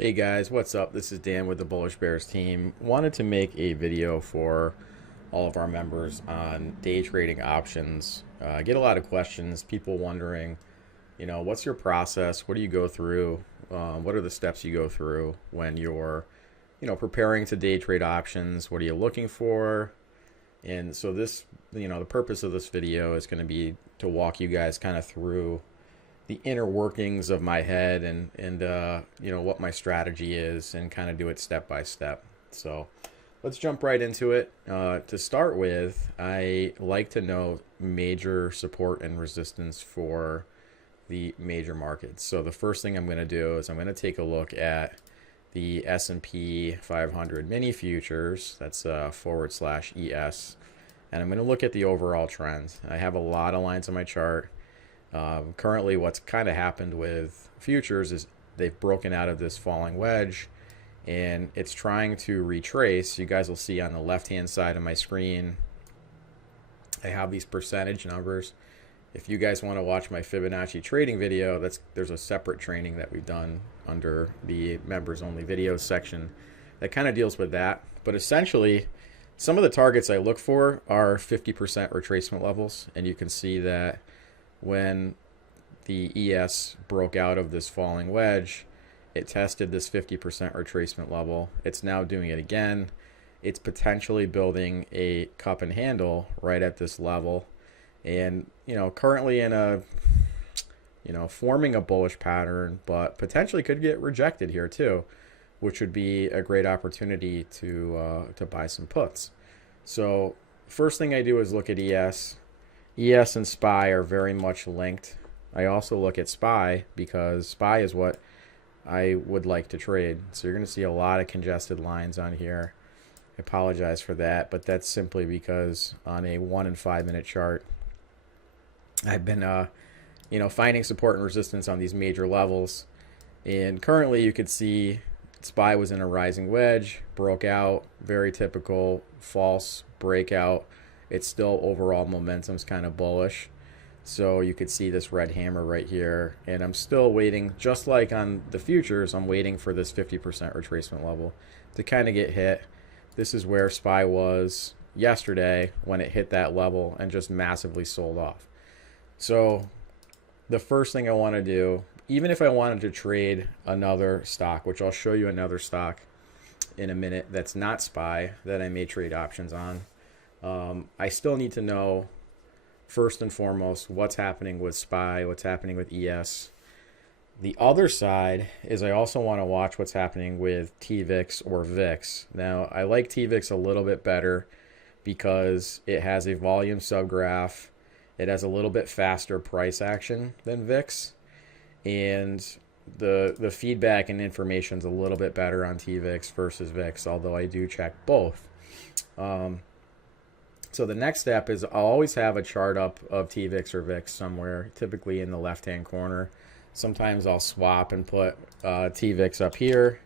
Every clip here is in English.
Hey guys, what's up? This is Dan with the Bullish Bears team. Wanted to make a video for all of our members on day trading options. I get a lot of questions, people wondering, what's your process? What do you go through? What are the steps you go through when you're, preparing to day trade options? What are you looking for? And so this, the purpose of this video is going to be to walk you guys kind of through the inner workings of my head and what my strategy is and kind of do it step by step. So let's jump right into it. To start with, I like to know major support and resistance for the major markets. So the first thing I'm going to do is I'm going to take a look at the S&P 500 mini futures. That's /ES. And I'm going to look at the overall trends. I have a lot of lines on my chart. Currently, what's kind of happened with futures is they've broken out of this falling wedge and it's trying to retrace. You guys will see on the left-hand side of my screen, I have these percentage numbers. If you guys want to watch my Fibonacci trading video, there's a separate training that we've done under the members only videos section that kind of deals with that. But essentially, some of the targets I look for are 50% retracement levels, and you can see that when the ES broke out of this falling wedge, it tested this 50% retracement level. It's now doing it again. It's potentially building a cup and handle right at this level. And, currently in a, forming a bullish pattern, but potentially could get rejected here too, which would be a great opportunity to buy some puts. So first thing I do is look at ES. ES and SPY are very much linked. I also look at SPY because SPY is what I would like to trade. So you're going to see a lot of congested lines on here. I apologize for that, but that's simply because on a 1 and 5 minute chart, I've been finding support and resistance on these major levels. And currently you could see SPY was in a rising wedge, broke out, very typical false breakout. It's still overall momentum's kind of bullish. So you could see this red hammer right here. And I'm still waiting, just like on the futures, I'm waiting for this 50% retracement level to kind of get hit. This is where SPY was yesterday when it hit that level and just massively sold off. So the first thing I want to do, even if I wanted to trade another stock, which I'll show you another stock in a minute that's not SPY that I may trade options on, I still need to know, first and foremost, what's happening with SPY, what's happening with ES. The other side is I also want to watch what's happening with TVIX or VIX. Now, I like TVIX a little bit better because it has a volume subgraph. It has a little bit faster price action than VIX. And the feedback and information is a little bit better on TVIX versus VIX, although I do check both. So the next step is I'll always have a chart up of TVIX or VIX somewhere, typically in the left-hand corner. Sometimes I'll swap and put TVIX up here,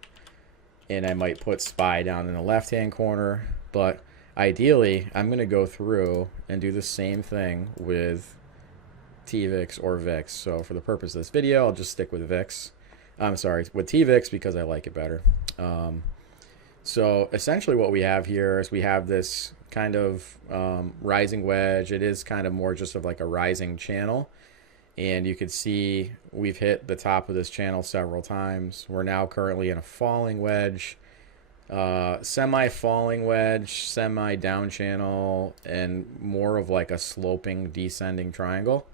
and I might put SPY down in the left-hand corner. But ideally, I'm going to go through and do the same thing with TVIX or VIX. So for the purpose of this video, I'll just stick with VIX. I'm sorry, with TVIX because I like it better. So essentially what we have here is we have this kind of rising wedge. It is kind of more just of like a rising channel. And you can see we've hit the top of this channel several times. We're now currently in a falling wedge, semi-falling wedge, semi-down channel, and more of like a sloping descending triangle.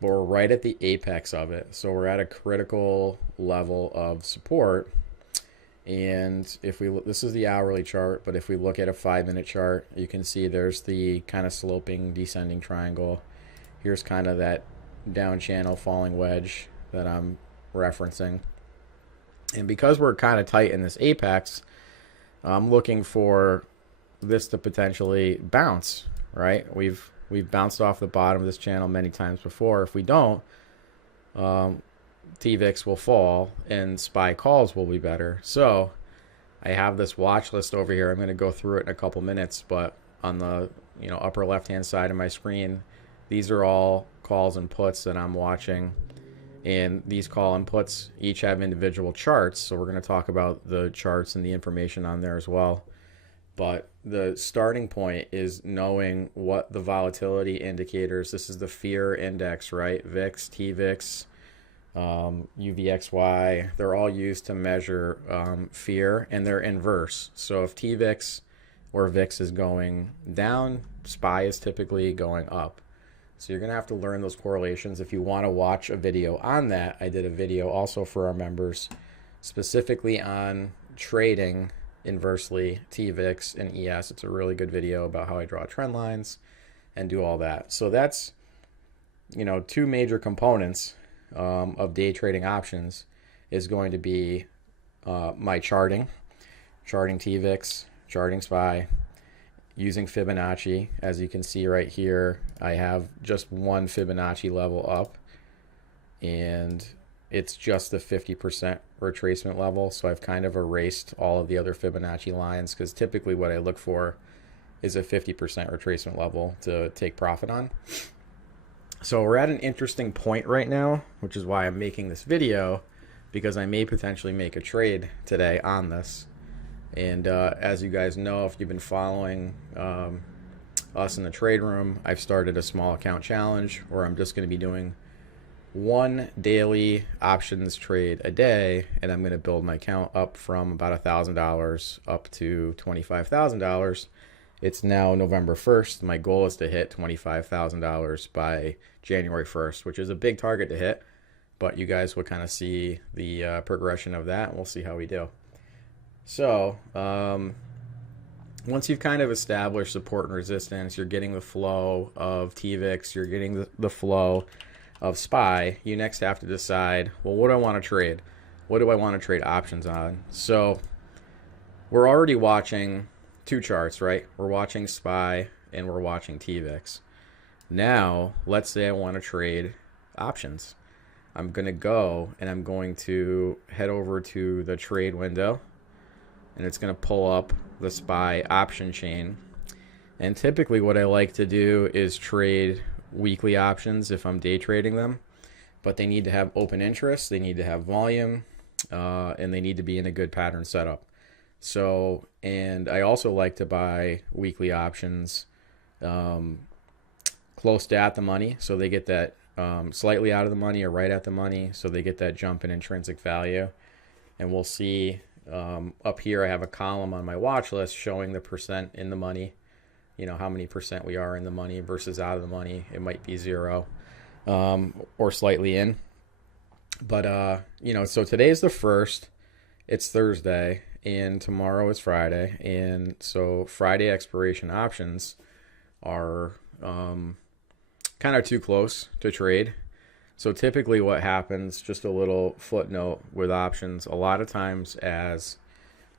But we're right at the apex of it. So we're at a critical level of support. And if this is the hourly chart, but if we look at a 5 minute chart, you can see there's the kind of sloping descending triangle. Here's kind of that down channel falling wedge that I'm referencing. And because we're kind of tight in this apex, I'm looking for this to potentially bounce, right? We've bounced off the bottom of this channel many times before. If we don't, TVIX will fall and SPY calls will be better. So I have this watch list over here. I'm going to go through it in a couple minutes, but on the upper left hand side of my screen, these are all calls and puts that I'm watching. And these call inputs each have individual charts. So we're going to talk about the charts and the information on there as well. But the starting point is knowing what the volatility indicators, this is the fear index, right? VIX, TVIX, UVXY, they're all used to measure fear, and they're inverse. So if TVIX or VIX is going down, SPY is typically going up. So you're going to have to learn those correlations. If you want to watch a video on that, I did a video also for our members specifically on trading inversely TVIX and ES. It's a really good video about how I draw trend lines and do all that. So that's, two major components of day trading options is going to be my charting TVIX, charting SPY, using Fibonacci. As you can see right here, I have just one Fibonacci level up, and it's just the 50% retracement level. So I've kind of erased all of the other Fibonacci lines, because typically what I look for is a 50% retracement level to take profit on. So we're at an interesting point right now, which is why I'm making this video, because I may potentially make a trade today on this. And as you guys know, if you've been following us in the trade room, I've started a small account challenge where I'm just going to be doing one daily options trade a day, and I'm going to build my account up from about $1,000 up to $25,000. It's now November 1st. My goal is to hit $25,000 by January 1st, which is a big target to hit, but you guys will kind of see the progression of that, and we'll see how we do. So once you've kind of established support and resistance, you're getting the flow of TVIX, you're getting the flow of SPY, you next have to decide, well, what do I want to trade? What do I want to trade options on? So we're already watching two charts, right? We're watching SPY and we're watching TVIX. Now, let's say I want to trade options. I'm going to go and I'm going to head over to the trade window, and it's going to pull up the SPY option chain. And typically what I like to do is trade weekly options if I'm day trading them, but they need to have open interest, they need to have volume, and they need to be in a good pattern setup. So, and I also like to buy weekly options close to at the money, so they get that slightly out of the money or right at the money, so they get that jump in intrinsic value. And we'll see up here I have a column on my watch list showing the percent in the money, how many percent we are in the money versus out of the money. It might be 0 or slightly in, but so today's the 1st, it's Thursday, and tomorrow is Friday, and so Friday expiration options are kind of too close to trade. So typically what happens, just a little footnote with options, a lot of times as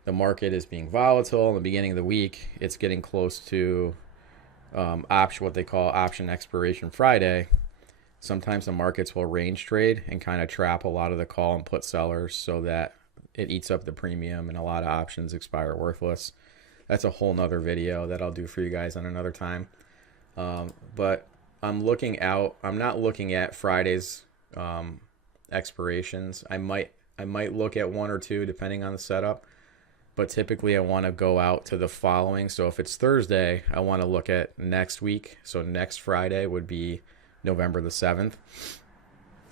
the market is being volatile in the beginning of the week, it's getting close to what they call option expiration Friday. Sometimes the markets will range trade and kind of trap a lot of the call and put sellers so that it eats up the premium, and a lot of options expire worthless. That's a whole nother video that I'll do for you guys on another time. But I'm looking out. I'm not looking at Friday's expirations. I might look at one or two depending on the setup, but typically I want to go out to the following. So if it's Thursday, I want to look at next week. So next Friday would be November the 7th.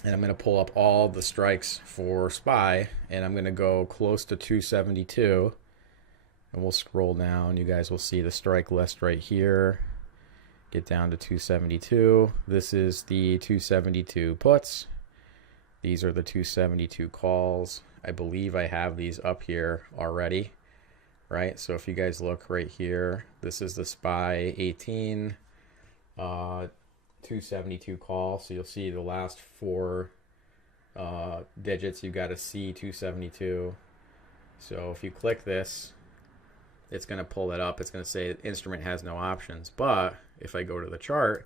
And I'm going to pull up all the strikes for SPY, and I'm going to go close to 272. And we'll scroll down. You guys will see the strike list right here. Get down to 272. This is the 272 puts. These are the 272 calls. I believe I have these up here already, right? So if you guys look right here, this is the SPY 18 272 call. So you'll see the last 4 digits, you've got a C 272. So if you click this, it's going to pull it up. It's going to say instrument has no options. But if I go to the chart,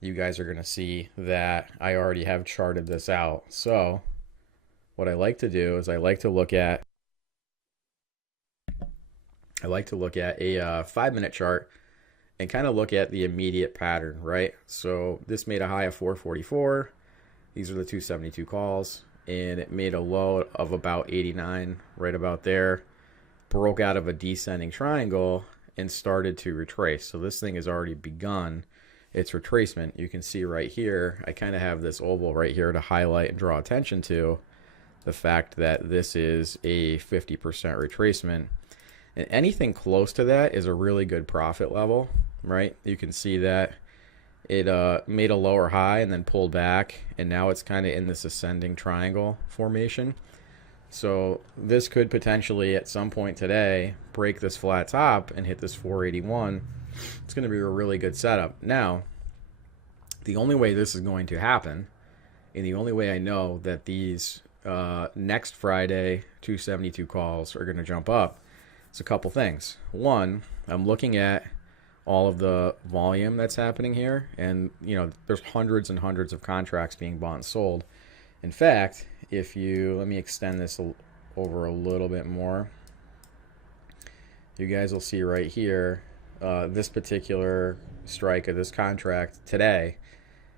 you guys are going to see that I already have charted this out. So what I like to do is I like to look at a 5-minute chart and kind of look at the immediate pattern, right? So this made a high of 444. These are the 272 calls, and it made a low of about 89, right about there. Broke out of a descending triangle and started to retrace. So this thing has already begun its retracement. You can see right here, I kind of have this oval right here to highlight and draw attention to the fact that this is a 50% retracement. And anything close to that is a really good profit level, right? You can see that it made a lower high and then pulled back, and now it's kind of in this ascending triangle formation. So this could potentially at some point today break this flat top and hit this 481. It's going to be a really good setup. Now, the only way this is going to happen, and the only way I know that these next Friday 272 calls are going to jump up, is a couple things. One, I'm looking at all of the volume that's happening here, and there's hundreds and hundreds of contracts being bought and sold. In fact, if you let me extend this over a little bit more, you guys will see right here, this particular strike of this contract today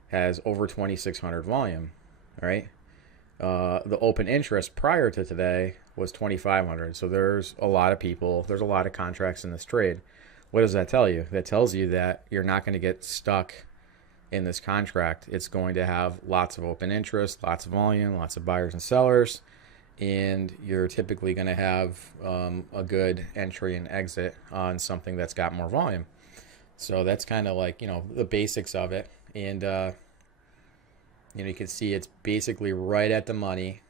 has over 2,600 volume. All right, the open interest prior to today was 2,500. So there's a lot of people, there's a lot of contracts in this trade. What does that tell you? That tells you that you're not going to get stuck in this contract. It's going to have lots of open interest, lots of volume, lots of buyers and sellers, and you're typically going to have a good entry and exit on something that's got more volume. So that's kind of like, the basics of it. And, you can see it's basically right at the money.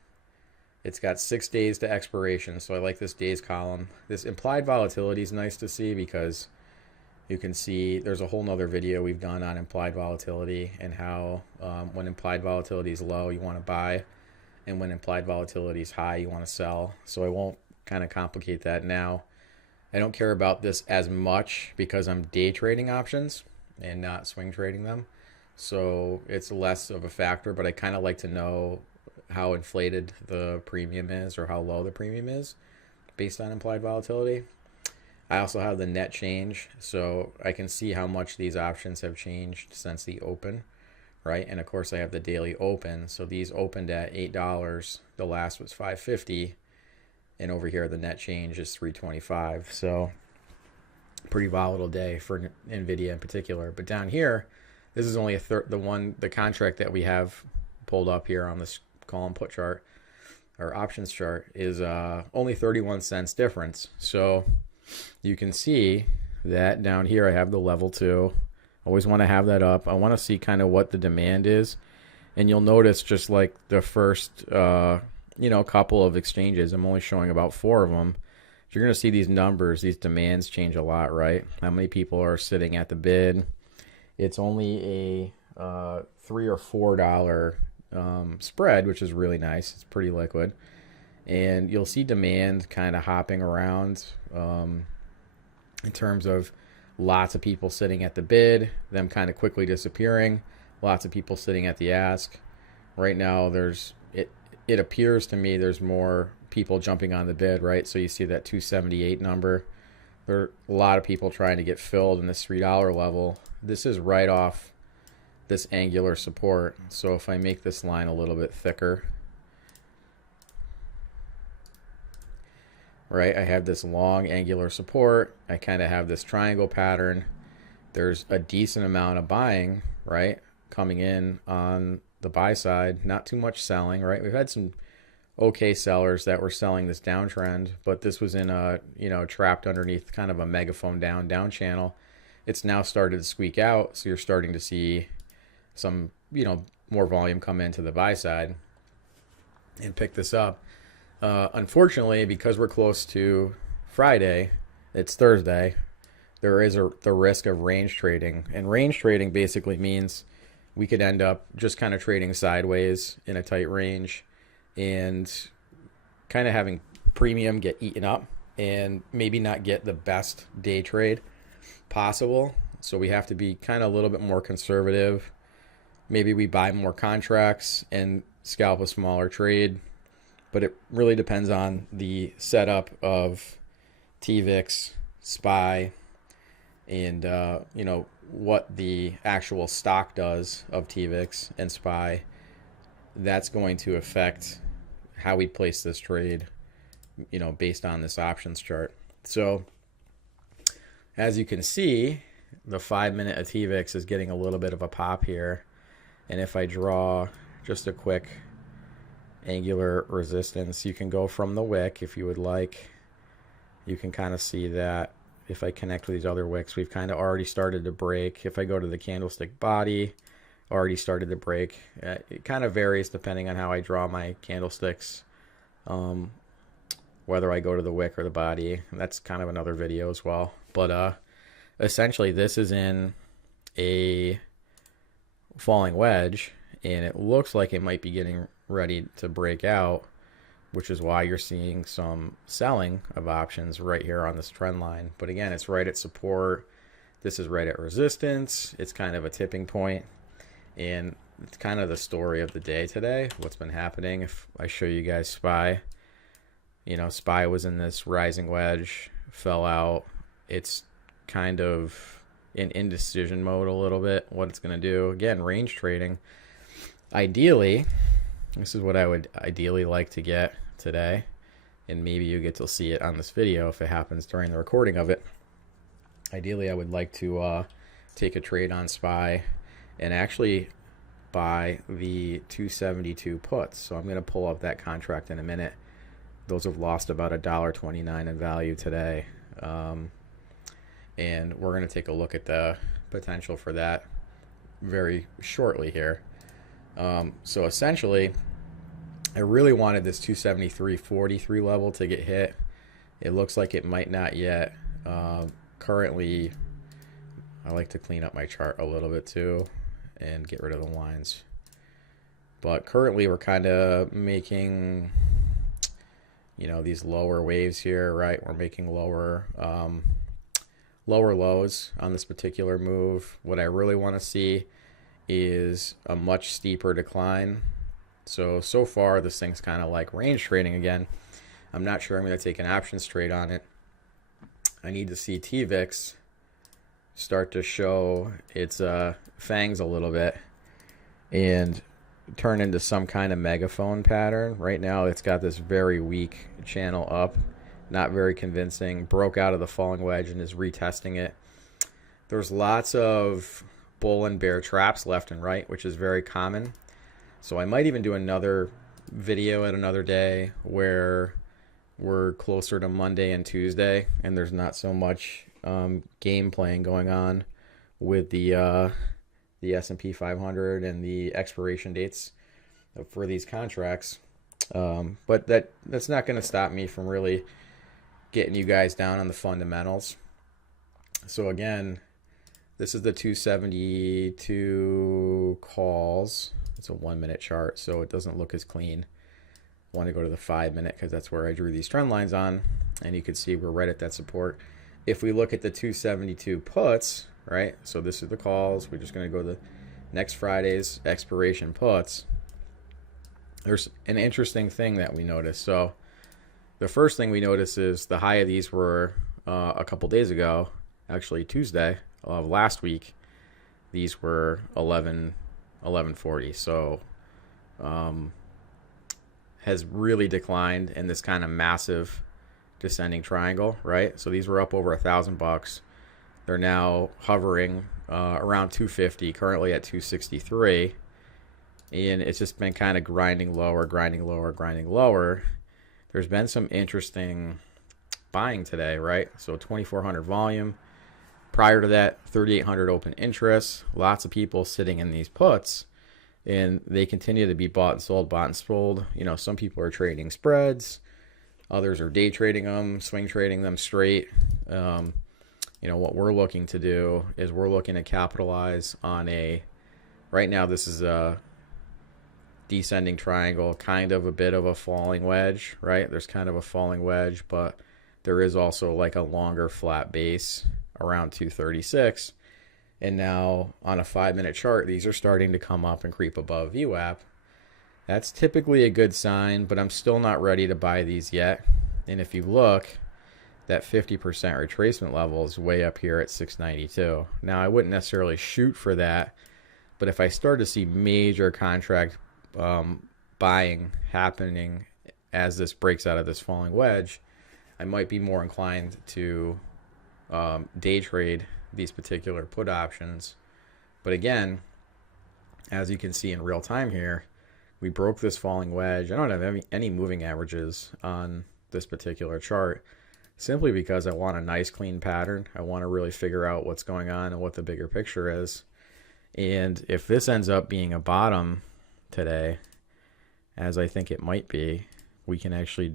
It's got 6 days to expiration, so I like this days column. This implied volatility is nice to see because you can see there's a whole nother video we've done on implied volatility and how when implied volatility is low, you want to buy, and when implied volatility is high, you want to sell. So I won't kind of complicate that now. I don't care about this as much because I'm day trading options and not swing trading them. So it's less of a factor, but I kind of like to know how inflated the premium is or how low the premium is based on implied volatility. I also have the net change, so I can see how much these options have changed since the open, right? And of course I have the daily open, so these opened at $8, the last was $5.50, and over here the net change is $3.25. So pretty volatile day for Nvidia in particular. But down here, this is only the contract that we have pulled up here on this call and put chart or options chart is only 31 cents difference. So you can see that down here I have the level 2. Always want to have that up. I want to see kind of what the demand is, and you'll notice just like the first couple of exchanges, I'm only showing about 4 of them. You're going to see these numbers, these demands change a lot, right? How many people are sitting at the bid? It's only a $3 or $4 spread, which is really nice. It's pretty liquid, and you'll see demand kind of hopping around in terms of lots of people sitting at the bid, them kind of quickly disappearing, lots of people sitting at the ask. Right now it appears to me there's more people jumping on the bid, right? So you see that 278 number. There are a lot of people trying to get filled in this $3 level. This is right off this angular support. So if I make this line a little bit thicker, right, I have this long angular support. I kind of have this triangle pattern. There's a decent amount of buying, right, coming in on the buy side. Not too much selling, right? We've had some okay sellers that were selling this downtrend, but this was in a, trapped underneath kind of a megaphone down channel. It's now started to squeak out, so you're starting to see some, more volume come into the buy side and pick this up. Unfortunately, because we're close to Friday, it's Thursday, there is the risk of range trading. And range trading basically means we could end up just kind of trading sideways in a tight range and kind of having premium get eaten up and maybe not get the best day trade possible. So we have to be kind of a little bit more conservative. Maybe we buy more contracts and scalp a smaller trade, but it really depends on the setup of TVIX, SPY, and what the actual stock does of TVIX and SPY that's going to affect how we place this trade, based on this options chart. So as you can see, the 5-minute ATVX is getting a little bit of a pop here. And if I draw just a quick angular resistance, you can go from the wick if you would like. You can kind of see that if I connect with these other wicks, we've kind of already started to break. If I go to the candlestick body, already started to break. It kind of varies depending on how I draw my candlesticks, whether I go to the wick or the body. And that's kind of another video as well. But essentially, this is in a falling wedge, and it looks like it might be getting ready to break out, which is why you're seeing some selling of options right here on this trend line. But again, it's right at support. This is right at resistance. It's kind of a tipping point. And it's kind of the story of the day today, what's been happening. If I show you guys SPY, SPY was in this rising wedge, fell out. It's kind of in indecision mode a little bit, what it's going to do. Again, range trading. Ideally, this is what I would ideally like to get today, and maybe you get to see it on this video if it happens during the recording of it. Ideally, I would like to take a trade on SPY and actually buy the 272 puts. So I'm going to pull up that contract in a minute. Those have lost about $1.29 in value today. And we're going to take a look at the potential for that very shortly here. So essentially, I really wanted this 273.43 level to get hit. It looks like it might not yet. Currently, I like to clean up my chart a little bit too and get rid of the lines. But currently, we're kind of making, these lower waves here, right? We're making lower lows on this particular move. What I really want to see is a much steeper decline. So far, this thing's kind of like range trading again. I'm not sure I'm going to take an options trade on it. I need to see TVIX start to show its fangs a little bit and turn into some kind of megaphone pattern. Right now, it's got this very weak channel up, not very convincing. Broke out of the falling wedge and is retesting it. There's lots of bull and bear traps left and right, which is very common. So I might even do another video at another day where we're closer to Monday and Tuesday, and there's not so much game playing going on with the S&P 500 and the expiration dates for these contracts. But that's not going to stop me from really getting you guys down on the fundamentals. So again, this is the 272 calls. It's a 1-minute chart, so it doesn't look as clean. I want to go to the 5-minute because that's where I drew these trend lines on, and you can see we're right at that support. If we look at the 272 puts, right, so this is the calls. We're just going to go to the next Friday's expiration puts. There's an interesting thing that we noticed. So the first thing we notice is the high of these were a couple days ago, actually Tuesday of last week. These were 1140. So has really declined in this kind of massive descending triangle, right? So these were up over $1,000. They're now hovering around 250, currently at 263. And it's just been kind of grinding lower, grinding lower, grinding lower. There's been some interesting buying today, right? So 2,400 volume. Prior to that, 3,800 open interest. Lots of people sitting in these puts, and they continue to be bought and sold, bought and sold. Some people are trading spreads. Others are day trading them, swing trading them straight. What we're looking to do is we're looking to capitalize on right now this is a descending triangle, kind of a bit of a falling wedge, right? There's kind of a falling wedge, but there is also like a longer flat base around 236. And now on a 5-minute chart, these are starting to come up and creep above VWAP. That's typically a good sign, but I'm still not ready to buy these yet. And if you look, that 50% retracement level is way up here at 692. Now, I wouldn't necessarily shoot for that, but if I start to see major contract buying happening as this breaks out of this falling wedge, I might be more inclined to day trade these particular put options. But again, as you can see in real time here, we broke this falling wedge. I don't have any moving averages on this particular chart, simply because I want a nice clean pattern. I want to really figure out what's going on and what the bigger picture is. And if this ends up being a bottom today, as I think it might be, we can actually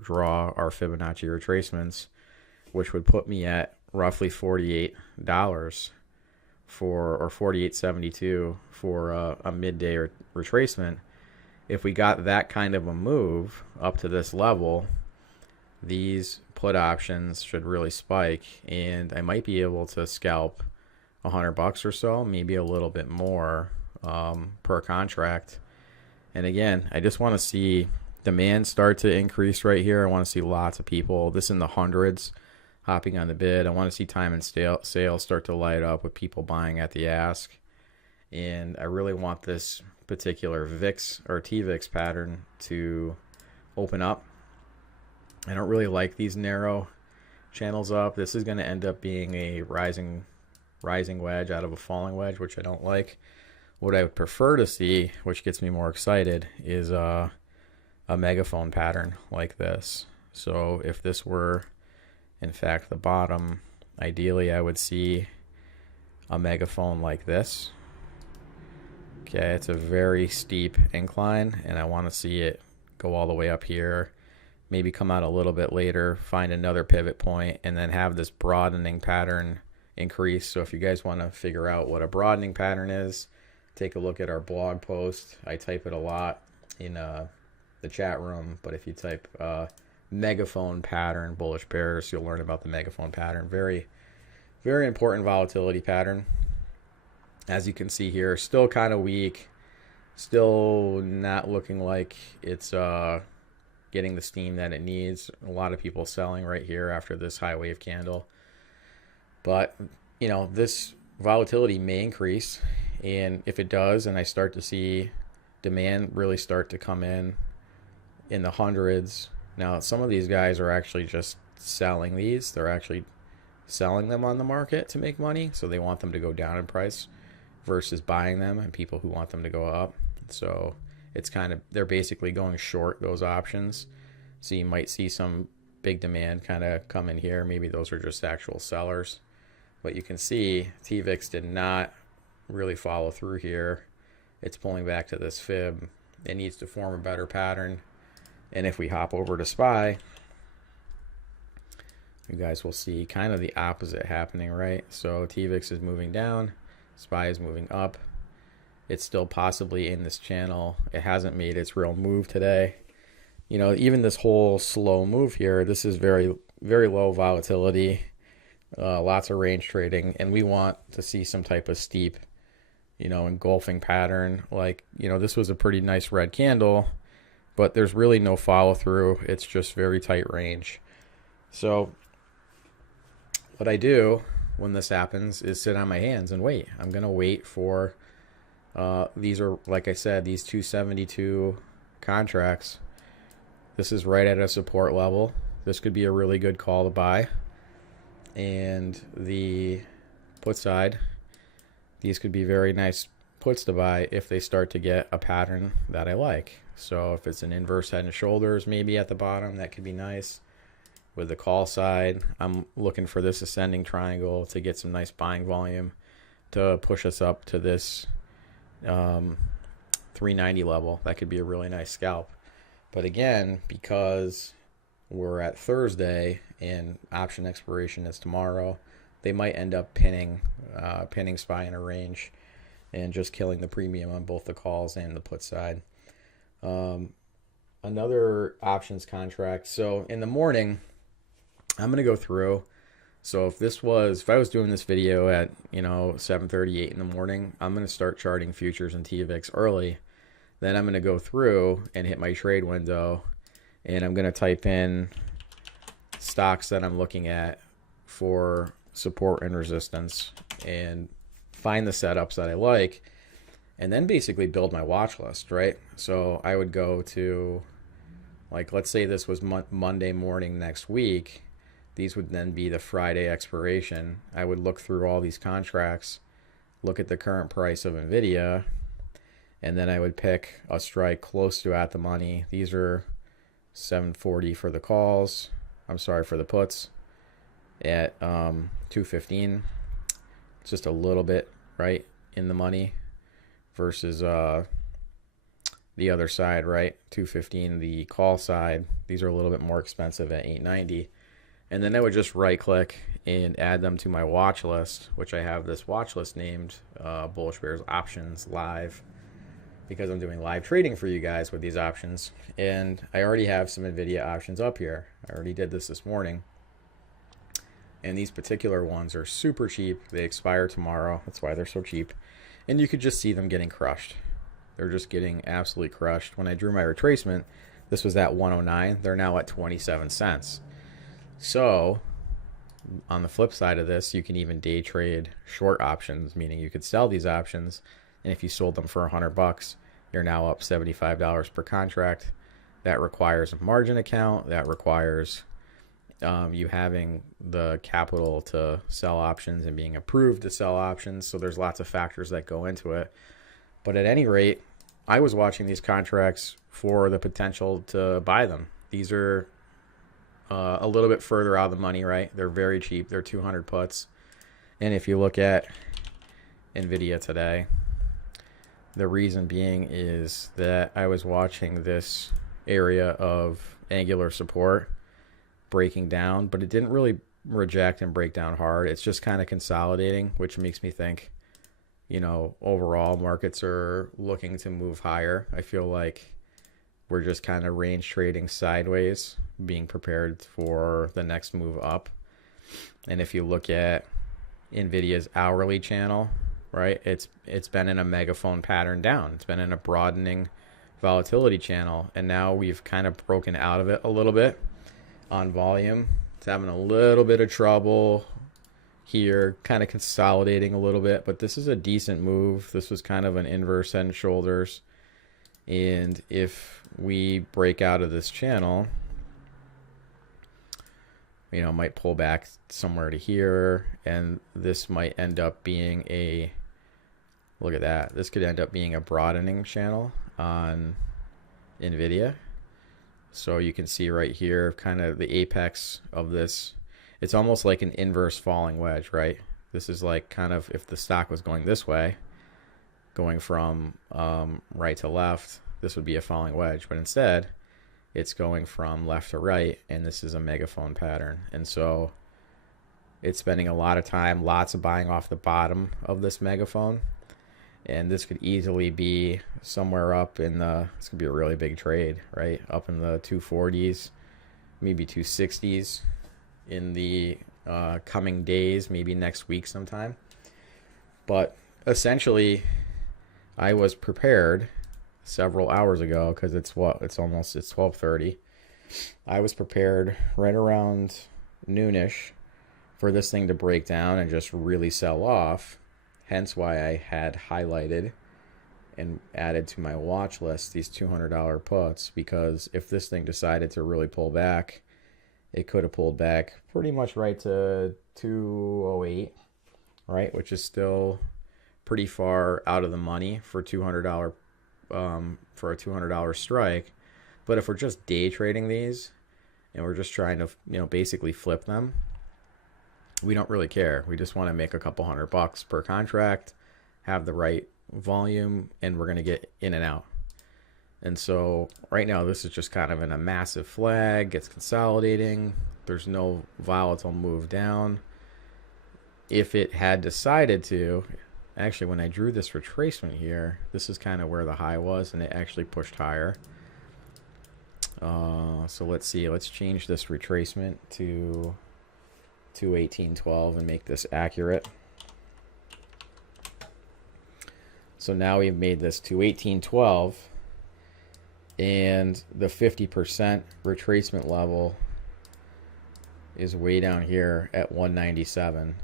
draw our Fibonacci retracements, which would put me at roughly $48 for, or $48.72 for a midday retracement. If we got that kind of a move up to this level, these put options should really spike, and I might be able to scalp $100 or so, maybe a little bit more per contract. And again, I just want to see demand start to increase right here. I want to see lots of people, this in the hundreds, hopping on the bid. I want to see time and sales start to light up with people buying at the ask. And I really want this particular VIX or TVIX pattern to open up. I don't really like these narrow channels up. This is going to end up being a rising wedge out of a falling wedge, which I don't like. What I would prefer to see, which gets me more excited, is a megaphone pattern like this. So if this were in fact the bottom, ideally I would see a megaphone like this. Okay, it's a very steep incline, and I want to see it go all the way up here, maybe come out a little bit later, find another pivot point, and then have this broadening pattern increase. So if you guys want to figure out what a broadening pattern is, take a look at our blog post. I type it a lot in the chat room, but if you type megaphone pattern bullish bears, you'll learn about the megaphone pattern. Very, very important volatility pattern. As you can see here, still kind of weak, still not looking like it's getting the steam that it needs. A lot of people selling right here after this high wave candle. But, you know, this volatility may increase, and if it does, and I start to see demand really start to come in the hundreds. Now, some of these guys are actually just selling these. They're actually selling them on the market to make money, so they want them to go down in price versus buying them, and people who want them to go up. So it's kind of, they're basically going short those options. So you might see some big demand kind of come in here. Maybe those are just actual sellers. But you can see TVIX did not really follow through here. It's pulling back to this fib. It needs to form a better pattern. And if we hop over to SPY, you guys will see kind of the opposite happening, right? So TVIX is moving down, SPY is moving up. It's still possibly in this channel. It hasn't made its real move today. You know, even this whole slow move here, this is very, very low volatility, lots of range trading, and we want to see some type of steep, you know, engulfing pattern. Like, you know, this was a pretty nice red candle, but there's really no follow through. It's just very tight range. So what I do when this happens is sit on my hands and wait. I'm going to wait for, these are, like I said, these 272 contracts. This is right at a support level. This could be a really good call to buy. And the put side, these could be very nice puts to buy if they start to get a pattern that I like. So if it's an inverse head and shoulders maybe at the bottom, that could be nice. With the call side, I'm looking for this ascending triangle to get some nice buying volume to push us up to this 390 level. That could be a really nice scalp. But again, because we're at Thursday and option expiration is tomorrow, they might end up pinning SPY in a range and just killing the premium on both the calls and the put side. Another options contract. So in the morning, I'm going to go through. So if I was doing this video at, 7:38 in the morning, I'm going to start charting futures and TVIX early. Then I'm going to go through and hit my trade window, and I'm going to type in stocks that I'm looking at for support and resistance and find the setups that I like. and then basically build my watch list, right? So I would go to, like, let's say this was Monday morning next week. These would then be the Friday expiration. I would look through all these contracts, look at the current price of NVIDIA, and then I would pick a strike close to at the money. These are 740 for the calls. I'm sorry, for the puts at 215. It's just a little bit right in the money versus the other side, right? 215, the call side. These are a little bit more expensive at 890. And then I would just right click and add them to my watch list, which I have this watch list named Bullish Bears Options Live, because I'm doing live trading for you guys with these options. And I already have some NVIDIA options up here. I already did this morning. And these particular ones are super cheap. They expire tomorrow. That's why they're so cheap. And you could just see them getting crushed. They're just getting absolutely crushed. When I drew my retracement, this was at 109. They're now at 27 cents. So on the flip side of this, you can even day trade short options, meaning you could sell these options, and if you sold them for $100, you're now up $75 per contract. That requires a margin account. That requires you having the capital to sell options and being approved to sell options. So there's lots of factors that go into it. But at any rate, I was watching these contracts for the potential to buy them. These are a little bit further out of the money, right? They're very cheap. They're 200 puts. And if you look at NVIDIA today, the reason being is that I was watching this area of angular support breaking down, but it didn't really reject and break down hard. It's just kind of consolidating, which makes me think, you know, overall markets are looking to move higher. I feel like we're just kind of range trading sideways, being prepared for the next move up. And if you look at NVIDIA's hourly channel, right, it's been in a megaphone pattern down. It's been in a broadening volatility channel, and now we've kind of broken out of it a little bit on volume. It's having a little bit of trouble here, kind of consolidating a little bit, but this is a decent move. This was kind of an inverse head and shoulders, and if we break out of this channel, you know, might pull back somewhere to here, and this might end up being a, look at that, this could end up being a broadening channel on NVIDIA. So you can see right here kind of the apex of this. It's almost like an inverse falling wedge, right? This is like kind of if the stock was going this way, going from right to left, this would be a falling wedge. But instead, it's going from left to right, and this is a megaphone pattern. And so it's spending a lot of time, lots of buying off the bottom of this megaphone. And this could easily be somewhere up in the, this could be a really big trade, right? Up in the 240s, maybe 260s in the coming days, maybe next week sometime. But essentially, I was prepared several hours ago, because it's 12:30. I was prepared right around noonish for this thing to break down and just really sell off. Hence why I had highlighted and added to my watch list these $200 puts, because if this thing decided to really pull back, it could have pulled back pretty much right to 208, right, which is still pretty far out of the money for $200 for a $200 strike. But if we're just day trading these and we're just trying to, you know, basically flip them, we don't really care. We just want to make a couple $100 per contract, have the right volume, and we're going to get in and out. And so right now, this is just kind of in a massive flag. It's consolidating. There's no volatile move down. If it had decided to, actually, when I drew this retracement here, this is kind of where the high was, and it actually pushed higher. So let's see. Let's change this retracement to 218.12 and make this accurate. So now we've made this 218.12, and the 50% retracement level is way down here at 197.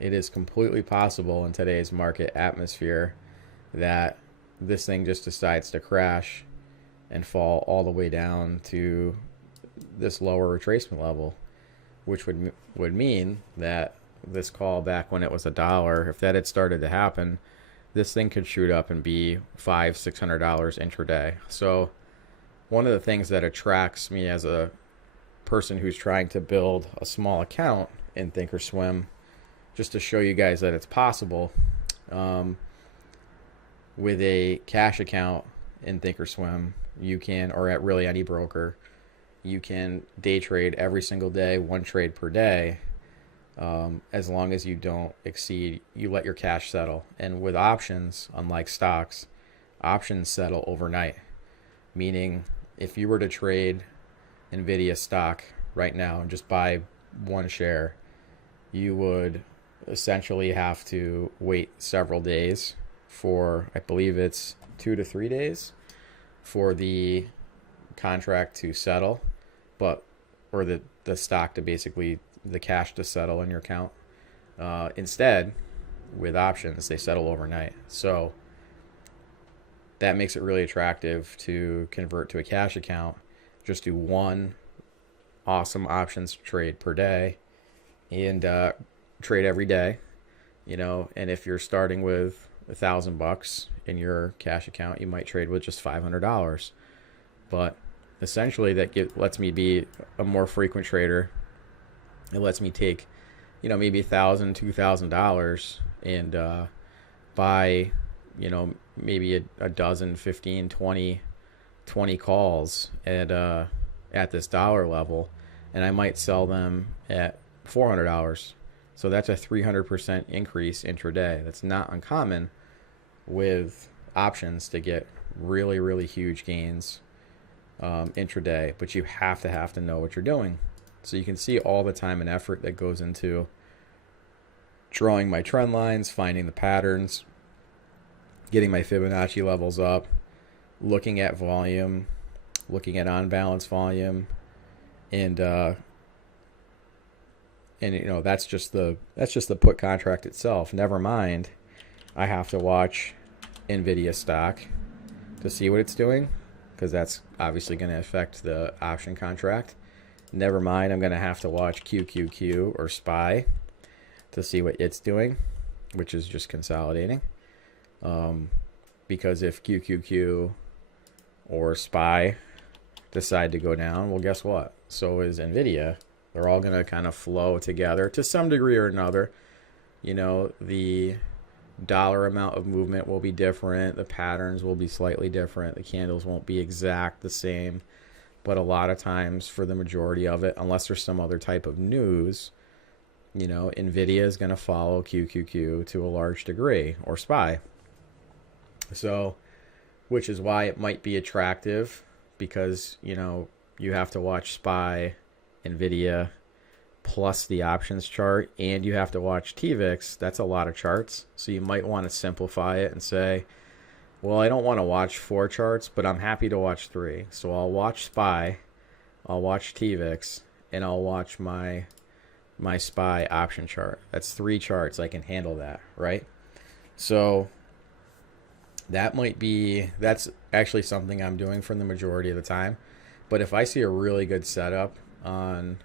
It is completely possible in today's market atmosphere that this thing just decides to crash and fall all the way down to this lower retracement level, which would mean that this call back when it was $1, if that had started to happen, this thing could shoot up and be $500-600 intraday. So one of the things that attracts me as a person who's trying to build a small account in Thinkorswim, just to show you guys that it's possible, with a cash account in Thinkorswim, you can, or at really any broker, you can day trade every single day, one trade per day, as long as you don't exceed, you let your cash settle. And with options, unlike stocks, options settle overnight. Meaning, if you were to trade NVIDIA stock right now and just buy one share, you would essentially have to wait several days for, I believe it's 2 to 3 days, for the contract to settle, or the stock to basically, the cash to settle in your account. Instead, with options, they settle overnight. So that makes it really attractive to convert to a cash account. Just do one awesome options trade per day and trade every day, and if you're starting with $1,000 in your cash account, you might trade with just $500. But essentially that lets me be a more frequent trader. It lets me take, maybe $1,000-2,000 and buy, maybe a dozen, 15, 20 calls at this dollar level, and I might sell them at $400. So that's a 300% increase intraday. That's not uncommon with options to get really, really huge gains intraday, but you have to know what you're doing. So you can see all the time and effort that goes into drawing my trend lines, finding the patterns, getting my Fibonacci levels up, looking at volume, looking at on-balance volume, and that's just the put contract itself. Never mind, I have to watch NVIDIA stock to see what it's doing, because that's obviously going to affect the option contract. Never mind, I'm going to have to watch QQQ or SPY to see what it's doing, which is just consolidating. Because if QQQ or SPY decide to go down, well, guess what? So is NVIDIA. They're all going to kind of flow together to some degree or another. The dollar amount of movement will be different. The patterns will be slightly different. The candles won't be exact the same. But a lot of times, for the majority of it, unless there's some other type of news, NVIDIA is going to follow QQQ to a large degree, or SPY. So, which is why it might be attractive, because, you have to watch SPY, NVIDIA, plus the options chart, and you have to watch TVIX. That's a lot of charts. So you might want to simplify it and say, well, I don't want to watch 4 charts, but I'm happy to watch 3. So I'll watch SPY, I'll watch TVIX, and I'll watch my SPY option chart. That's 3 charts. I can handle that, right? So that's actually something I'm doing for the majority of the time. But if I see a really good setup on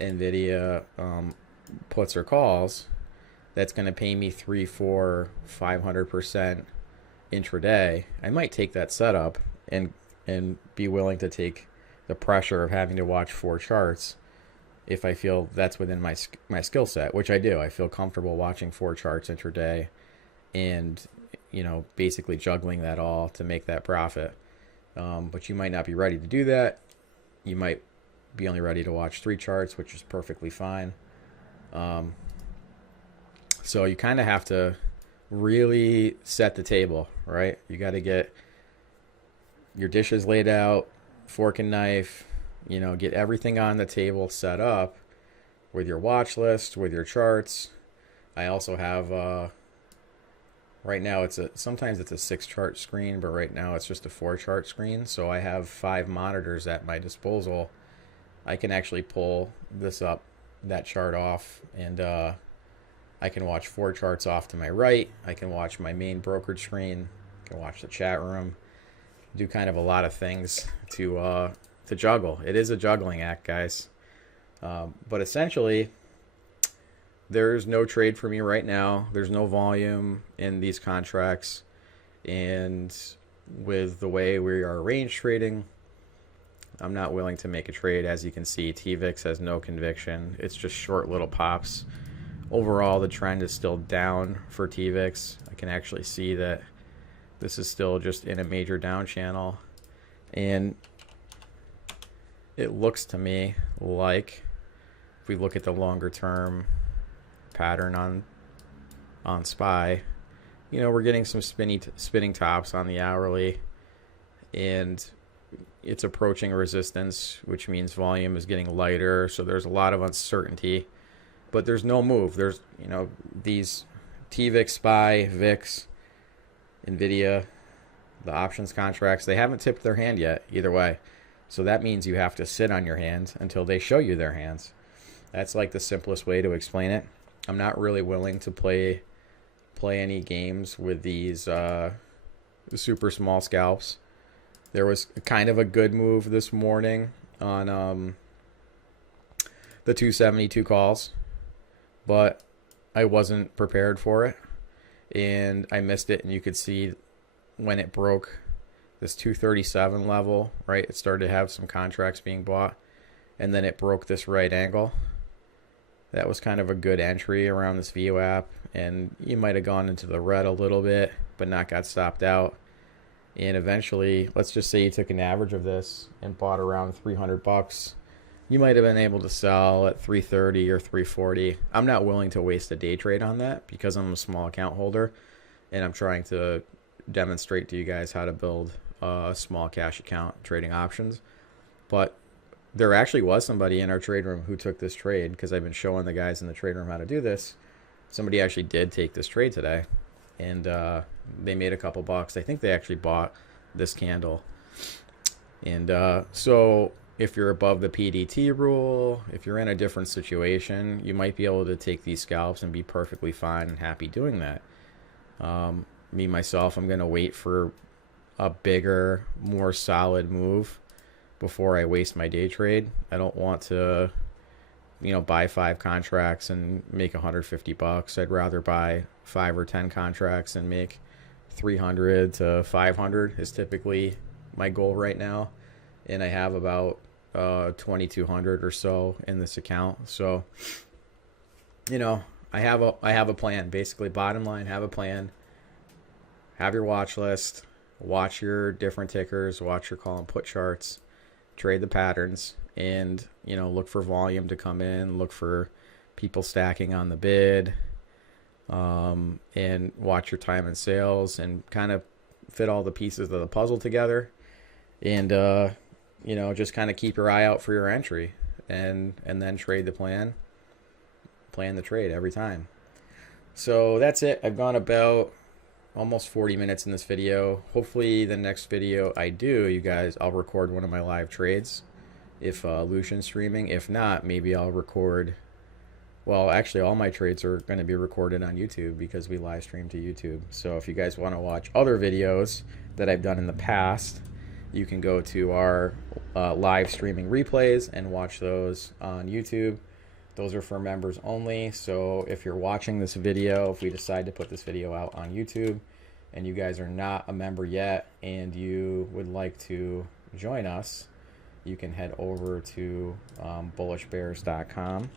NVIDIA puts or calls, that's going to pay me 300, 400, 500% intraday, I might take that setup and be willing to take the pressure of having to watch 4 charts if I feel that's within my skill set, which I do. I feel comfortable watching 4 charts intraday and basically juggling that all to make that profit. But you might not be ready to do that. You might be only ready to watch 3 charts, which is perfectly fine. So you kind of have to really set the table, right? You got to get your dishes laid out, fork and knife, get everything on the table set up with your watch list, with your charts. I also have right now sometimes it's a 6 chart screen, but right now it's just a 4 chart screen. So I have 5 monitors at my disposal. I can actually pull this up, that chart off, and I can watch 4 charts off to my right. I can watch my main brokerage screen. I can watch the chat room. Do kind of a lot of things to juggle. It is a juggling act, guys. But essentially, there's no trade for me right now. There's no volume in these contracts. And with the way we are range trading, I'm not willing to make a trade. As you can see, TVIX has no conviction. It's just short little pops. Overall, the trend is still down for TVIX. I can actually see that this is still just in a major down channel. And it looks to me like, if we look at the longer term pattern on SPY, you know, we're getting some spinning tops on the hourly, and it's approaching resistance, which means volume is getting lighter. So there's a lot of uncertainty, but there's no move. There's, you know, these TVIX, SPY, VIX, NVIDIA, the options contracts, they haven't tipped their hand yet either way. So that means you have to sit on your hands until they show you their hands. That's like the simplest way to explain it. I'm not really willing to play any games with these super small scalps. There was kind of a good move this morning on the 272 calls, but I wasn't prepared for it, and I missed it. And you could see when it broke this 237 level, right? It started to have some contracts being bought, and then it broke this right angle. That was kind of a good entry around this VWAP, and you might have gone into the red a little bit, but not got stopped out. And eventually, let's just say you took an average of this and bought around 300 bucks. You might have been able to sell at 330 or 340. I'm not willing to waste a day trade on that because I'm a small account holder, and I'm trying to demonstrate to you guys how to build a small cash account trading options. But there actually was somebody in our trade room who took this trade, because I've been showing the guys in the trade room how to do this. Somebody actually did take this trade today, and they made a couple bucks. I think they actually bought this candle. And so if you're above the PDT rule, if you're in a different situation, you might be able to take these scalps and be perfectly fine and happy doing that. Me, myself, I'm going to wait for a bigger, more solid move before I waste my day trade. I don't want to, you know, buy 5 contracts and make 150 bucks. I'd rather buy 5 or 10 contracts and make 300 to 500 is typically my goal right now. And I have about 2,200 or so in this account. So, you know, I have a plan. Basically, bottom line, have a plan. Have your watch list. Watch your different tickers. Watch your call and put charts. Trade the patterns, and, you know, look for volume to come in. Look for people stacking on the bid, and watch your time and sales, and kind of fit all the pieces of the puzzle together. And you know, just kind of keep your eye out for your entry, and then trade the plan the trade every time. So that's it. I've gone about almost 40 minutes in this video. Hopefully the next video I do, you guys, I'll record one of my live trades if Lucian's streaming. If not, maybe I'll record, well, actually all my trades are going to be recorded on YouTube because we live stream to YouTube. So if you guys want to watch other videos that I've done in the past, you can go to our live streaming replays and watch those on YouTube. Those are for members only. So if you're watching this video, if we decide to put this video out on YouTube and you guys are not a member yet and you would like to join us, you can head over to bullishbears.com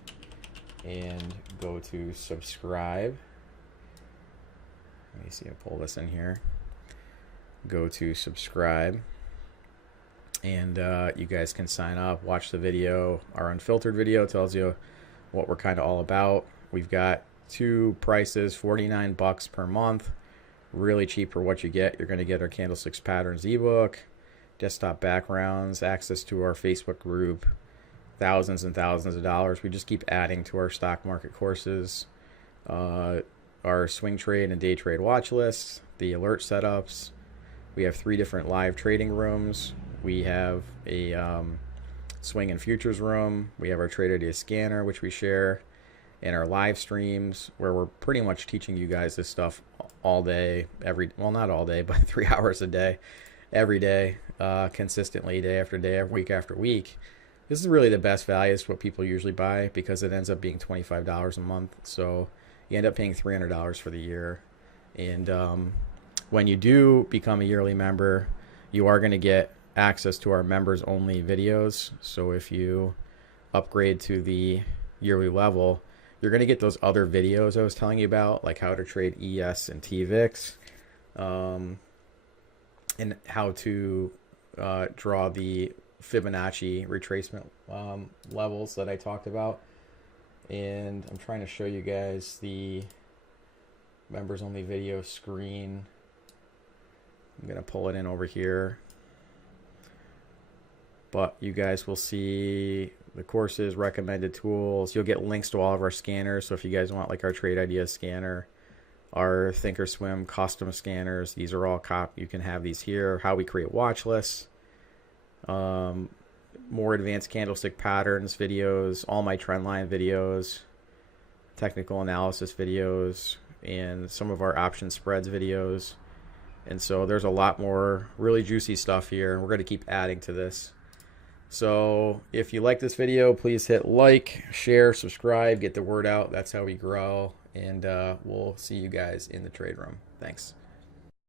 and go to subscribe. Let me see, I pull this in here. Go to subscribe, and you guys can sign up, watch the video. Our unfiltered video tells you what we're kind of all about. We've got 2 prices, 49 bucks per month. Really cheap for what you get. You're going to get our Candlesticks Patterns ebook, desktop backgrounds, access to our Facebook group, thousands and thousands of dollars. We just keep adding to our stock market courses, our swing trade and day trade watch lists, the alert setups. We have 3 different live trading rooms. We have a swing and futures room. We have our Trader Day scanner, which we share. in our live streams where we're pretty much teaching you guys this stuff all day, well, not all day, but 3 hours a day, every day, consistently, day after day, week after week. This is really the best value. It's what people usually buy because it ends up being $25 a month. So you end up paying $300 for the year. And when you do become a yearly member, you are going to get access to our members only videos. So if you upgrade to the yearly level, you're going to get those other videos I was telling you about, like how to trade ES and TVIX, and how to draw the Fibonacci retracement levels that I talked about. And I'm trying to show you guys the members only video screen. I'm going to pull it in over here. But you guys will see the courses, recommended tools. You'll get links to all of our scanners. So if you guys want like our Trade Ideas scanner, our Thinkorswim custom scanners, these are all you can have these here. How we create watch lists, more advanced candlestick patterns videos, all my trend line videos, technical analysis videos, and some of our option spreads videos. And so there's a lot more really juicy stuff here. We're going to keep adding to this. So if you like this video, please hit like, share, subscribe, get the word out. That's how we grow. And we'll see you guys in the trade room. Thanks.